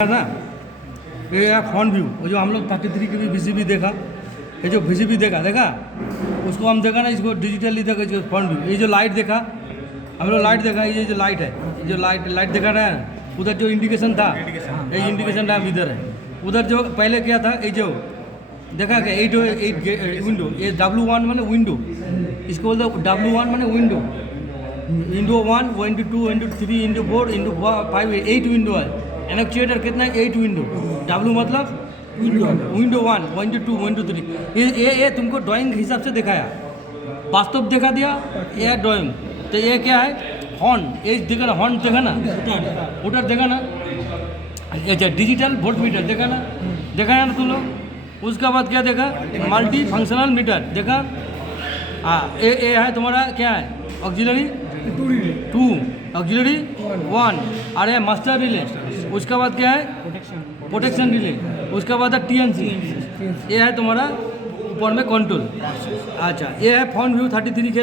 ना ये है फ्रंट व्यू। वो जो हम लोग 33 की भी VCB देखा, ये जो VCB देखा उसको हम देखा ना, इसको डिजिटली देखा, इसको फ्रंट व्यू। ये जो लाइट देखा हम लोग, लाइट देखा, ये जो लाइट है, ये जो लाइट देखा ना, उधर जो इंडिकेशन था, ये इंडिकेशन टाइम इधर है। उधर जो पहले क्या था, ये जो देखा क्या, 8 विंडो, ये W1 माने विंडो, इसको बोलते W1 माने window. Window 1, window 2, window 3, window 4, window 5, 8 window है। एक्चुएटर कितना है? 8 विंडो। W मतलब विंडो 1, विंडो 2, विंडो 3। ये तुमको ड्राइंग के हिसाब से दिखाया, वास्तव देखा दिया, ये ड्राइंग। तो ये क्या है? हॉर्न। ये देखा ना, हॉर्न देखा ना, मोटर देखा ना, ये डिजिटल वोल्ट मीटर देखा ना, देखा ना तुम लोग। उसके बाद क्या देखा? मल्टी फंक्शनल मीटर देखा। हाँ, ये है तुम्हारा क्या है? ऑक्सिलरी 2, ऑक्सिलरी 1, और ये मास्टर रिले। उसके बाद क्या है? Protection relay. उसके बाद है TNC। ये है तुम्हारा ऊपर में कंट्रोल। अच्छा, ये है फ्रंट व्यू 33 के।